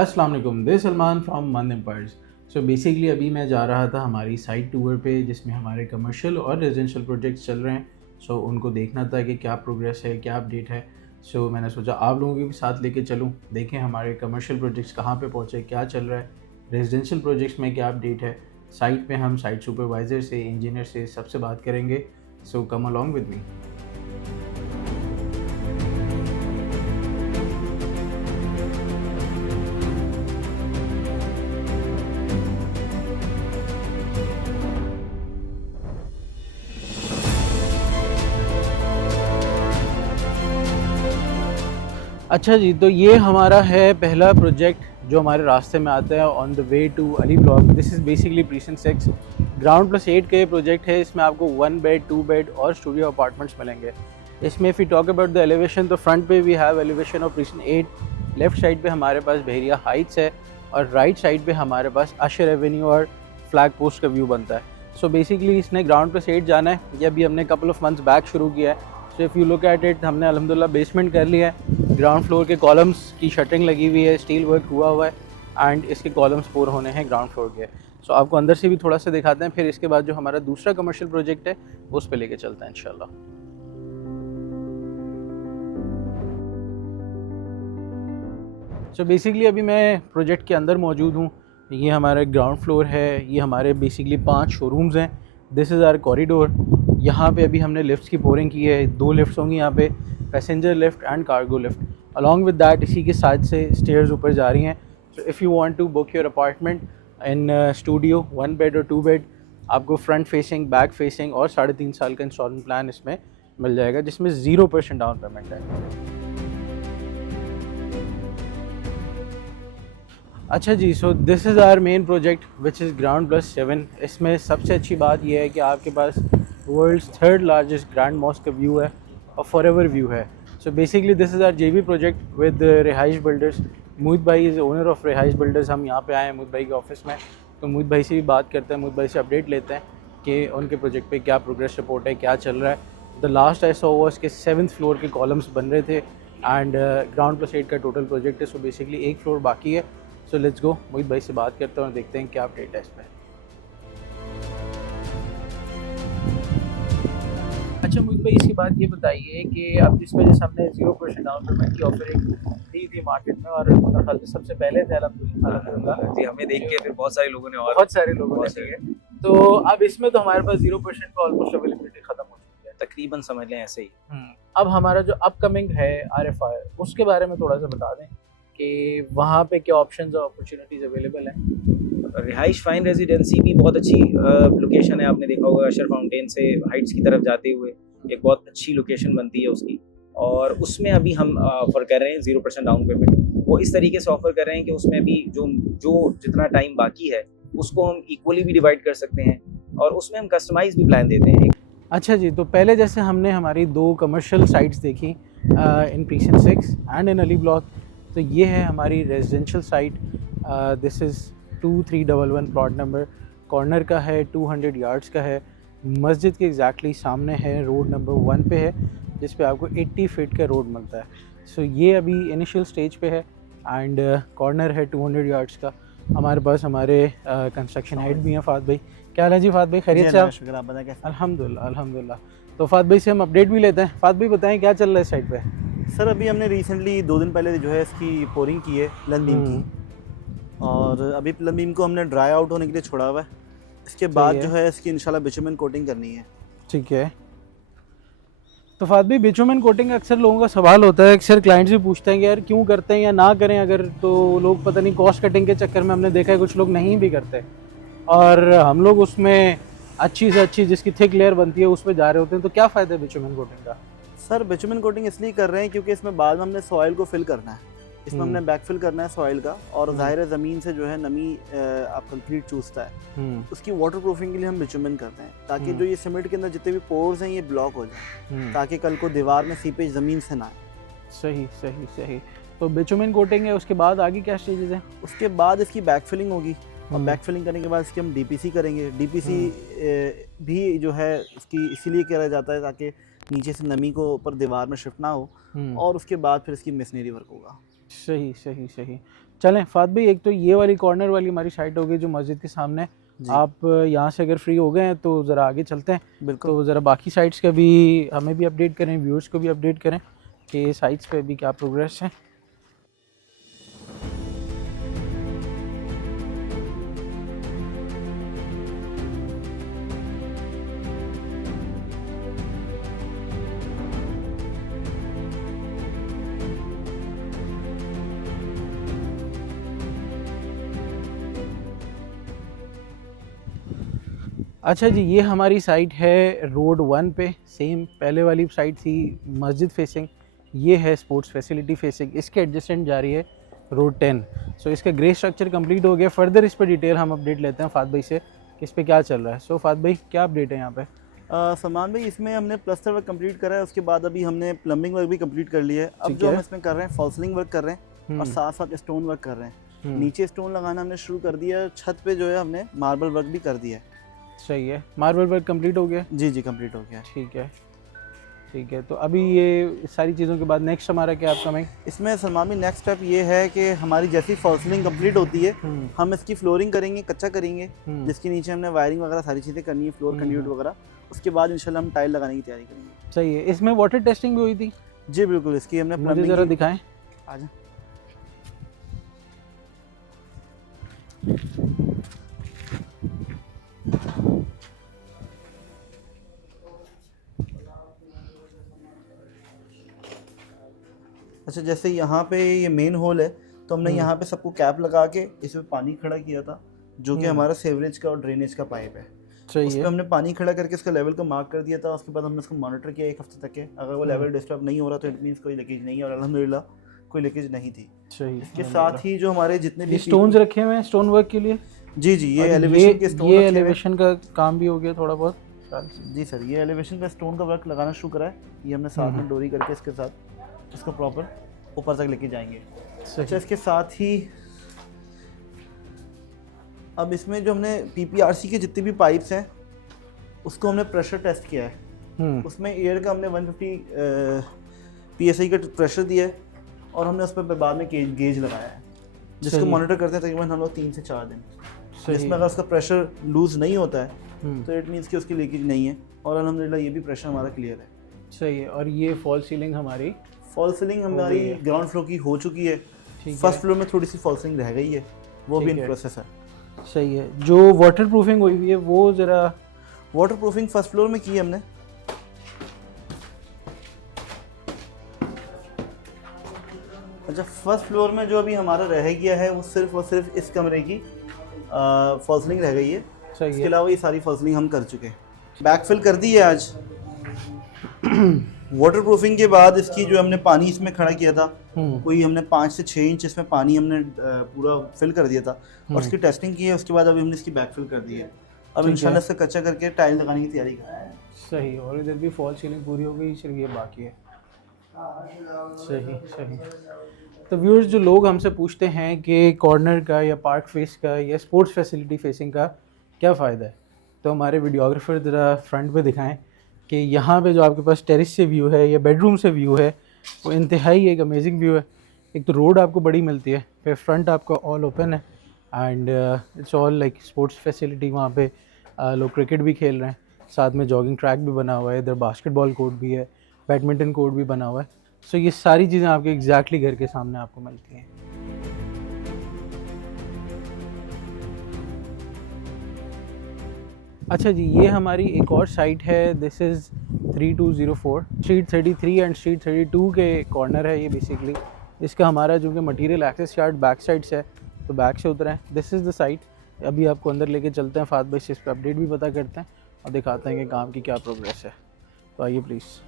अस्सलाम वालेकुम, this Salman from मन एम्पायर्स। सो बेसिकली अभी मैं जा रहा था हमारी साइट टूर पे जिसमें हमारे कमर्शियल और रेजिडेंशियल प्रोजेक्ट्स चल रहे हैं। सो उनको देखना था कि क्या प्रोग्रेस है, क्या अपडेट है। सो मैंने सोचा आप लोगों को भी साथ लेके चलूँ, देखें हमारे कमर्शियल प्रोजेक्ट्स कहाँ पे पहुँचे, क्या चल रहा है, रेजिडेंशियल प्रोजेक्ट्स में क्या अपडेट है। साइट पे हम साइट सुपरवाइज़र से, इंजीनियर से, सबसे बात करेंगे। सो कम अलॉन्ग विद मी। अच्छा जी, तो ये हमारा है पहला प्रोजेक्ट जो हमारे रास्ते में आता है on the way to Ali block. This is basically precinct 6 ground plus 8 का ये प्रोजेक्ट है। इसमें आपको 1 बेड, 2 बेड और स्टूडियो अपार्टमेंट्स मिलेंगे। इसमें if you talk about the elevation, तो फ्रंट पे we have elevation of precinct 8। Left side पे हमारे पास बहरिया हाइट्स है और राइट साइड पे हमारे पास अशर एवेन्यू और फ्लैग पोस्ट का व्यू बनता है। सो बेसिकली इसने ग्राउंड प्लस 8 जाना है। ये अभी हमने कपल ऑफ मंथ्स बैक शुरू किया है। सो if you look at it, हमने अल्हम्दुलिल्लाह बेसमेंट कर लिया है। ग्राउंड फ्लोर के कॉलम्स की शटरिंग लगी हुई है, स्टील वर्क हुआ है एंड इसके कॉलम्स पोर होने हैं ग्राउंड फ्लोर के। सो आपको अंदर से भी थोड़ा सा दिखाते हैं, फिर इसके बाद जो हमारा दूसरा कमर्शियल प्रोजेक्ट है उस पर लेके चलते हैं इंशाल्लाह। सो बेसिकली अभी मैं प्रोजेक्ट के अंदर मौजूद हूँ। ये हमारा ग्राउंड फ्लोर है, ये हमारे बेसिकली 5 शोरूम्स हैं। This is our corridor. यहाँ पे अभी हमने लिफ्ट्स की पोरिंग की है। 2 लिफ्ट्स होंगी यहाँ पे, passenger lift and cargo lift. Along with that इसी के साथ से स्टेयर्स ऊपर जा रही हैं। So if you want to book your apartment in studio 1 bed और 2 बेड, आपको फ्रंट फेसिंग, बैक फेसिंग और 3.5 साल का इंस्टॉलमेंट प्लान इसमें मिल जाएगा, जिसमें 0% डाउन पेमेंट है। अच्छा जी, so this is our main project which is ground plus 7। इसमें सबसे अच्छी बात यह है कि आपके पास world's 3rd largest grand mosque का व्यू है और फॉरएवर व्यू है। So basically this is our JV project with Rihaish builders. Mohit भाई is owner of Rihaish builders. हम यहाँ पे आए हैं मोहित भाई के ऑफिस में, तो मोहित भाई से भी बात करते हैं, मोहित भाई से अपडेट लेते हैं कि उनके प्रोजेक्ट पे क्या प्रोग्रेस रिपोर्ट है, क्या चल रहा है। The last I saw was के 7th फ्लोर के कॉलम्स बन रहे थे एंड ग्राउंड प्लस 8 का टोटल प्रोजेक्ट है। सो बेसिकली एक फ्लोर बाकी है। सो लेट्स गो, मोहित भाई से बात करते हैं और देखते हैं क्या अपडेट है इसमें। अच्छा मोहित भाई, इसकी बात ये बताइए कि अब इस वजह से हमने 0% डाउन पेमेंट की ऑफरिंग दी थी मार्केट में और मेरे ख्याल से सबसे पहले थे अल्हम्दुलिल्लाह जी, हमें देख के फिर बहुत सारे लोगों ने और बहुत सारे लोगों ने दी है। तो अब इसमें तो हमारे पास 0% का ऑलमोस्ट अवेलेबिलिटी खत्म हो चुकी है। तकरीबन समझ लें ऐसे ही। अब हमारा जो अपकमिंग है RFI, उसके बारे में थोड़ा सा बता दें कि वहाँ पे क्या ऑप्शंस और अपॉर्चुनिटीज़ अवेलेबल हैं। रिहाइश फाइन रेजिडेंसी भी बहुत अच्छी लोकेशन है। आपने देखा होगा अशर फाउंटेन से हाइट्स की तरफ जाते हुए एक बहुत अच्छी लोकेशन बनती है उसकी, और उसमें अभी हम ऑफ़र कर रहे हैं 0% डाउन पेमेंट। वो इस तरीके से ऑफ़र कर रहे हैं कि उसमें भी जो जो जितना टाइम बाकी है उसको हम इक्वली भी डिवाइड कर सकते हैं और उसमें हम कस्टमाइज़ भी प्लान देते हैं। अच्छा जी, तो पहले जैसे हमने हमारी 2 कमर्शियल साइट्स देखी in precinct 6 and in Ali block. तो ये है हमारी residential site. This is 2311 plot number, corner का है, 200 यार्ड्स का है, मस्जिद के एग्जैक्टली सामने है, रोड नंबर 1 पे है, जिस पे आपको 80 फीट का रोड मिलता है। सो ये अभी इनिशियल स्टेज पे है एंड कॉर्नर है 200 यार्ड्स का। हमारे पास हमारे कंस्ट्रक्शन हेड भी हैं, फात भाई। क्या हाल है जी फात भाई, खैरियत से आप? शुक्र, आप बताएं कैसे? अल्हम्दुलिल्लाह अल्हम्दुलिल्लाह। तो फात भाई से हम अपडेट भी लेते हैं। फात भाई बताएं क्या चल रहा है साइड पे? सर अभी हमने रिसेंटली 2 दिन पहले जो है इसकी पोरिंग की है प्लन बीम की, और अभी प्लन बीम को हमने ड्राई आउट होने के लिए छोड़ा हुआ है। इसके बाद है। जो है इसकी इंशाल्लाह बिटुमेन कोटिंग करनी है। ठीक है। तो फात भाई, बिटुमेन कोटिंग अक्सर लोगों का सवाल होता है, अक्सर क्लाइंट्स भी पूछते हैं कि यार क्यों करते हैं या ना करें अगर, तो लोग पता नहीं कॉस्ट कटिंग के चक्कर में हमने देखा है कुछ लोग नहीं भी करते और हम लोग उसमें अच्छी से अच्छी जिसकी थिक लेयर बनती है उस पर जा रहे होते हैं। तो क्या फ़ायदा है बिटुमेन कोटिंग का? सर बिटुमेन कोटिंग इसलिए कर रहे हैं क्योंकि इसमें बाद में हमने सॉइल को फिल करना है, इसमें हमने बैकफिल करना है सॉइल का, और ज़ाहिर है ज़मीन से जो है नमी आप कंक्रीट चूसता है, उसकी वाटर प्रूफिंग के लिए हम बिटुमेन करते हैं ताकि जो ये सीमेंट के अंदर जितने भी पोर्स हैं ये ब्लॉक हो जाए, ताकि कल को दीवार में सीपेज ज़मीन से ना आए। सही सही सही। तो बिटुमेन कोटिंग है, उसके बाद आगे क्या स्टेजेस हैं? उसके बाद इसकी बैकफिलिंग होगी और बैकफिलिंग करने के बाद इसकी हम डीपीसी करेंगे। डीपीसी भी जो है इसकी इसीलिए किया जाता है ताकि नीचे से नमी को ऊपर दीवार में शिफ्ट ना हो, और उसके बाद फिर इसकी मेसनरी वर्क होगा। सही सही सही। चलें फात भाई, एक तो ये वाली कॉर्नर वाली हमारी साइट होगी जो मस्जिद के सामने। आप यहाँ से अगर फ्री हो गए हैं तो ज़रा आगे चलते हैं। बिल्कुल। तो ज़रा बाकी साइट्स का भी हमें भी अपडेट करें, व्यूअर्स को भी अपडेट करें कि साइट्स पे भी क्या प्रोग्रेस है। अच्छा जी, ये हमारी साइट है रोड 1 पे, सेम पहले वाली साइट थी मस्जिद फेसिंग, ये है स्पोर्ट्स फैसिलिटी फेसिंग। इसके एडजस्टेंट जा रही है रोड 10। सो इसका ग्रे स्ट्रक्चर कंप्लीट हो गया। फर्दर इस पर डिटेल हम अपडेट लेते हैं फात भाई से कि इस पर क्या चल रहा है। सो फात भाई, क्या अपडेट है यहाँ पे? सलमान भाई, इसमें हमने प्लस्टर वर्क कंप्लीट करा है, उसके बाद अभी हमने प्लम्बिंग वर्क भी कंप्लीट कर लिया है। अब जो हम इसमें कर रहे हैं फॉल सीलिंग वर्क कर रहे हैं और साथ साथ स्टोन वर्क कर रहे हैं। नीचे स्टोन लगाना हमने शुरू कर दिया, छत पे जो है हमने मार्बल वर्क भी कर दिया है। सही है, मार्बल वर्क कंप्लीट हो गया? जी जी, कंप्लीट हो गया। ठीक है, ठीक है। तो अभी ये सारी चीज़ों के बाद नेक्स्ट हमारा क्या आपका में? इसमें सलमान भाई नेक्स्ट स्टेप ये है कि हमारी जैसी फॉल सीलिंग कंप्लीट होती है हम इसकी फ्लोरिंग करेंगे, कच्चा करेंगे, जिसके नीचे हमने वायरिंग वगैरह सारी चीज़ें करनी है, फ्लोर कंड्यूट वगैरह। उसके बाद इंशाल्लाह हम टाइल लगाने की तैयारी करेंगे। सही है। इसमें वाटर टेस्टिंग भी हुई थी? जी बिल्कुल, इसकी हमने मुझे ज़रा दिखाएं। आजा। अच्छा, जैसे यहाँ पे ये मेन होल है तो हमने यहाँ पे सबको कैप लगा के इसमें पानी खड़ा किया था, जो कि हमारा सेवरेज का और ड्रेनेज का पाइप है। सही उस है। पे हमने पानी खड़ा करके इसका लेवल को मार्क कर दिया था। उसके बाद हमने उसको मॉनिटर किया 1 हफ्ते तक के। अगर वो लेवल डिस्टर्ब नहीं हो रहा तो इट मीन्स कोई लीकेज नहीं है, और अल्हम्दुलिल्लाह कोई लीकेज नहीं थी। सही। इसके साथ ही जो हमारे जितने भी स्टोन्स रखे हुए हैं स्टोन वर्क के लिए? जी जी, ये एलिवेशन के स्टोन, ये एलिवेशन का काम भी हो गया थोड़ा बहुत? जी सर, ये एलिवेशन का स्टोन का वर्क लगाना शुरू करा है। ये हमने साथ में डोरी करके इसके साथ इसको प्रॉपर ऊपर तक लेके जाएंगे। अच्छा, इसके साथ ही अब इसमें जो हमने पीपीआरसी के जितने भी पाइप्स हैं उसको हमने प्रेशर टेस्ट किया है। उसमें एयर का हमने 150 psi का प्रेशर दिया है और हमने उस पर बाद में गेज लगाया है, जिसको मॉनिटर करते हैं तकरीबन हम लोग 3 से 4 दिन। जिसमें अगर उसका प्रेशर लूज नहीं होता है तो इट मीन्स कि उसकी लीकेज नहीं है, और अल्हम्दुलिल्लाह ये भी प्रेशर हमारा क्लियर है। सही है। और ये फॉल सीलिंग हमारी ग्राउंड फ्लोर की हो चुकी है। फर्स्ट फ्लोर में थोड़ी सी फॉल सीलिंग रह गई है, वो भी इन प्रोसेस है। सही है। जो वाटर प्रूफिंग हुई हुई है वो ज़रा वाटर प्रूफिंग फर्स्ट फ्लोर में की है हमने। अच्छा, फर्स्ट फ्लोर में जो अभी हमारा रह गया है वो सिर्फ और सिर्फ इस कमरे की फॉल सीलिंग रह गई है। सही इसके है। अलावा ये सारी फॉल सीलिंग हम कर चुके हैं, बैकफिल कर दी है आज। वाटर प्रूफिंग के बाद इसकी जो हमने पानी इसमें खड़ा किया था, कोई हमने 5 से 6 इंच इसमें पानी हमने पूरा फिल कर दिया था और उसकी टेस्टिंग की है। उसके बाद अभी हमने इसकी बैकफिल कर दी है। अब इंशाल्लाह इसका कच्चा करके टाइल लगाने की तैयारी कर रहे हैं। सही। और इधर भी फॉल सीलिंग पूरी हो गई, सिर्फ ये बाकी है। सही सही। तो व्यूअर्स, जो लोग हमसे पूछते हैं कि कॉर्नर का या पार्क फेस का या स्पोर्ट्स फैसिलिटी फेसिंग का क्या फ़ायदा है, तो हमारे वीडियोग्राफर ज़रा फ्रंट पे दिखाएं कि यहाँ पे जो आपके पास टेरिस से व्यू है या बेडरूम से व्यू है वो इंतहाई एक अमेजिंग व्यू है। एक तो रोड आपको बड़ी मिलती है, फिर फ्रंट आपका ऑल ओपन है and it's all like sports facility. वहाँ पे लोग क्रिकेट भी खेल रहे हैं, साथ में जॉगिंग ट्रैक भी बना हुआ है, इधर बास्केटबॉल कोर्ट भी है, बैडमिंटन कोर्ट भी बना हुआ है। सो ये सारी चीज़ें आपके एग्जैक्टली घर के सामने आपको मिलती हैं। अच्छा जी, ये हमारी एक और साइट है। This is 3204 street 33 and street 32 के कॉर्नर है ये बेसिकली। इसका हमारा जो कि material access yard back side से है, तो बैक से उतरा है। This is the site. अभी आपको अंदर लेके चलते हैं, फात भाई से इस पर अपडेट भी पता करते हैं और दिखाते हैं कि काम की क्या प्रोग्रेस है। तो आइए प्लीज़।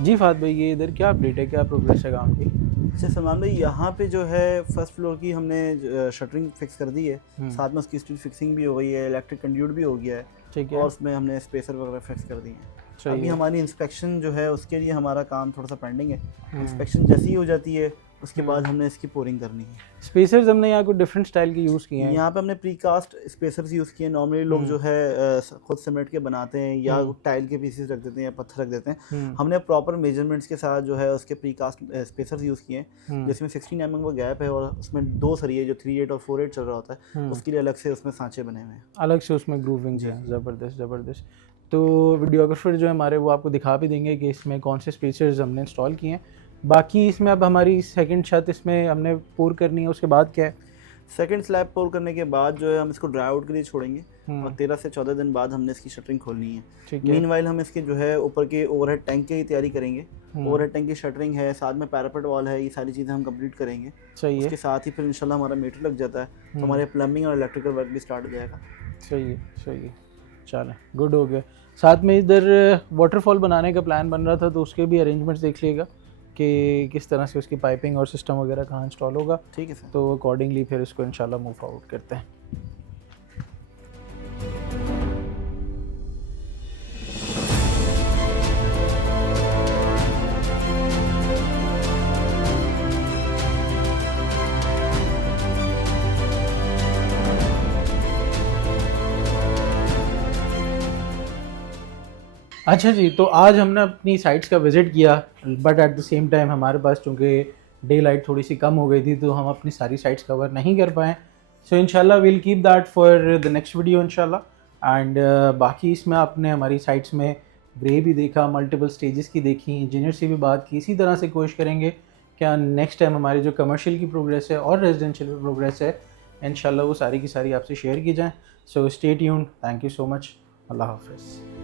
जी फात भाई, ये इधर क्या अपडेट है, क्या प्रोग्रेस है काम की? अच्छा सलमान भाई, यहाँ पे जो है फर्स्ट फ्लोर की हमने शटरिंग फिक्स कर दी है, साथ में उसकी स्टील फिक्सिंग भी हो गई है, इलेक्ट्रिक कंड्यूट भी हो गया है, ठीक है, और उसमें हमने स्पेसर वगैरह फिक्स कर दिए हैं। अभी हमारी इंस्पेक्शन जो है उसके लिए हमारा काम थोड़ा सा पेंडिंग है। इंस्पेक्शन जैसी ही हो जाती है उसके बाद हमने इसकी पोरिंग करनी है। स्पेसर्स हमने यहाँ को डिफरेंट स्टाइल के यूज़ किए हैं। यहाँ पे हमने प्रीकास्ट स्पेसर्स यूज़ किए हैं। नॉर्मली लोग जो है खुद सीमेंट के बनाते हैं या टाइल के पीसेस रख देते हैं या पत्थर रख देते हैं। हमने प्रॉपर मेजरमेंट्स के साथ जो है उसके प्रीकास्ट स्पेसर्स यूज़ किए हैं, जिसमें 16 mm का गैप है और उसमें 2 सरिये जो 3/8 और 4/8 चल रहा होता है, उसके लिए अलग से उसमें सांचे बने हुए हैं, अलग से उसमें ग्रूविंग्स हैं। ज़बरदस्त ज़बरदस्त। तो वीडियोग्राफर जो है हमारे वो आपको दिखा भी देंगे कि इसमें कौन से स्पेसर्स हमने इंस्टॉल किए हैं। बाकी इसमें अब हमारी सेकंड छत इसमें हमने पोर करनी है, उसके बाद क्या है? सेकंड स्लैब पोर करने के बाद जो है हम इसको ड्राई आउट के लिए छोड़ेंगे और 13 से 14 दिन बाद हमने इसकी शटरिंग खोलनी है। ठीक है। मीनवाइल हम इसके जो है ऊपर के ओवरहेड टैंक की तैयारी करेंगे। ओवरहेड टैंक की शटरिंग है, साथ में पैरापेट वॉल है, ये सारी चीज़ें हम कंप्लीट करेंगे। सही है। उसके साथ ही फिर इंशाल्लाह हमारा मीटर लग जाता है तो हमारे प्लम्बिंग और इलेक्ट्रिकल वर्क भी स्टार्ट हो जाएगा। सही है सही है, चलें गुड हो गया। साथ में इधर वाटरफॉल बनाने का प्लान बन रहा था तो उसके भी अरेंजमेंट्स देख लिएगा कि किस तरह से उसकी पाइपिंग और सिस्टम वगैरह कहाँ इंस्टॉल होगा। ठीक है सर। तो अकॉर्डिंगली फिर इसको इंशाल्लाह मूव आउट करते हैं। अच्छा जी, तो आज हमने अपनी साइट्स का विज़िट किया, but at the same time हमारे पास चूँकि डे लाइट थोड़ी सी कम हो गई थी तो हम अपनी सारी साइट्स कवर नहीं कर पाए। सो इंशाल्लाह will keep that for the next video इंशाल्लाह। एंड बाकी इसमें आपने हमारी साइट्स में ग्रे भी देखा, मल्टीपल स्टेजेस की देखी, इंजीनियर से भी बात की। इसी तरह से कोशिश करेंगे क्या नेक्स्ट टाइम हमारी जो कमर्शियल की प्रोग्रेस है और रेजिडेंशियल की प्रोग्रेस है इंशाल्लाह वो सारी की सारी आपसे शेयर की जाएँ। So stay tuned, thank you so much, अल्लाह हाफ़िज़।